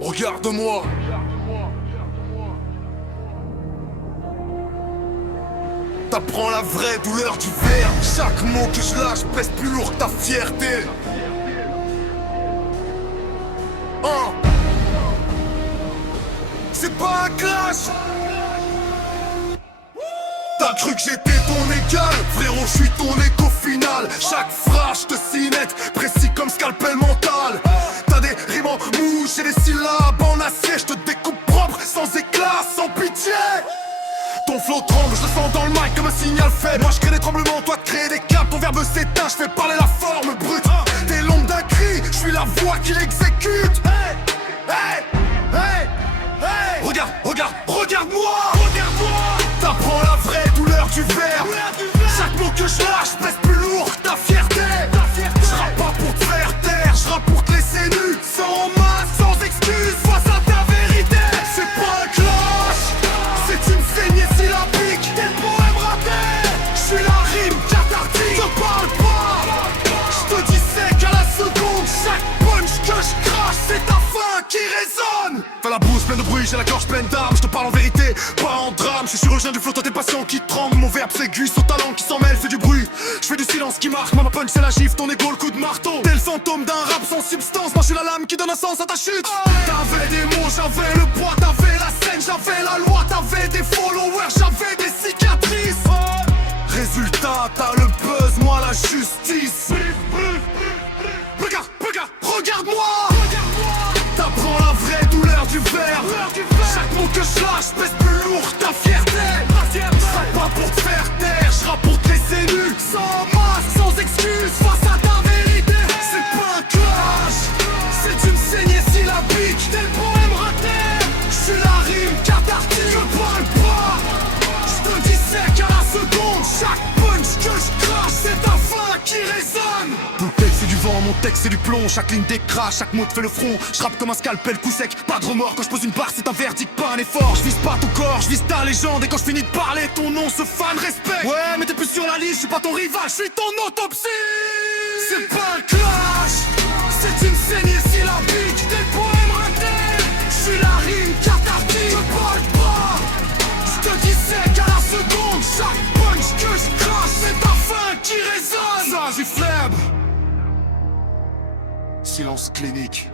Regarde-moi. T'apprends la vraie douleur du verbe. Chaque mot que je lâche pèse plus lourd que ta fierté. C'est pas un clash. T'as cru que j'étais ton égal, frérot, je suis ton écho final. Chaque phrase, je te cimente, précis comme scalpel mental. T'as des rimes en mouche et des syllabes en acier. Je te découpe propre, sans éclat, sans pitié. Ton flow tremble, je le sens dans le mic comme un signal faible. Moi je crée des tremblements, toi tu crées des câbles. Ton verbe s'éteint, je fais parler la forme brute. T'es l'ombre d'un cri, je suis la voix qui l'exécute. Hey, hey, hey. Regarde-moi. T'apprends la vraie douleur du verbe. Chaque mot que je lâche pèse plus lourd que ta fierté. J'rappe pas pour te faire taire, j'rappe pour te laisser nu. Sans masque, sans excuse, face à ta vérité. C'est pas un clash, c'est une saignée syllabique. T'es le poème raté, j'suis la rime cathartique. Te parle pas, j'te dissèque à la seconde. Chaque punch que je crache, c'est ta fin qui résonne. Fais la bouche pleine de bruit, j'ai la gorge pleine d'âme. Je te parle en vérité, pas en drame. Je suis chirurgien du flot, toi t'es patient qui tremble. Mon verbe s'aiguise, son talent qui s'en mêle, fait du bruit. Je fais du silence qui marque, moi ma punch c'est la gifle, ton égo le coup de marteau. T'es le fantôme d'un rap sans substance, moi je suis la lame qui donne un sens à ta chute. T'avais des mots, j'avais le poids, t'avais la scène, j'avais la loi. T'avais des followers, j'avais des cicatrices. Résultat, t'as le buzz, moi la justice. Regarde-moi. T'apprends la vraie douleur du verbe. Chaque mot que je lâche pèse plus lourd que ta fierté. J'rappe pas pour te faire taire, j'rappe pour te laisser nu. Sans masque, sans excuse, face à ta vérité. C'est pas un clash, c'est une saignée syllabique. T'es le poème raté, j'suis la rime cathartique. Je parle pas, j'te dissèque à la seconde. Chaque punch que je crache, c'est ta fin qui résonne. Tout texte c'est du vent, mon texte c'est du plomb. Chaque ligne décrache, chaque mot te fait le front. J'rappe comme un scalpel, coup sec, pas de remords. Quand je pose une barre c'est un verdict, pas un effort. Je vise pas ton corps, je vise ta légende. Et quand je finis de parler, ton nom se fane, respect. Ouais mais t'es plus sur la liste, je suis pas ton rival, je suis ton autopsie. C'est pas un clash, c'est une saignée syllabique. T'es le poème raté, je suis la rime cathartique. Je parle pas, je te dissèque à la seconde. Chaque punch que je crache, c'est ta fin qui résonne. Ça j'ai flemme. Silence clinique.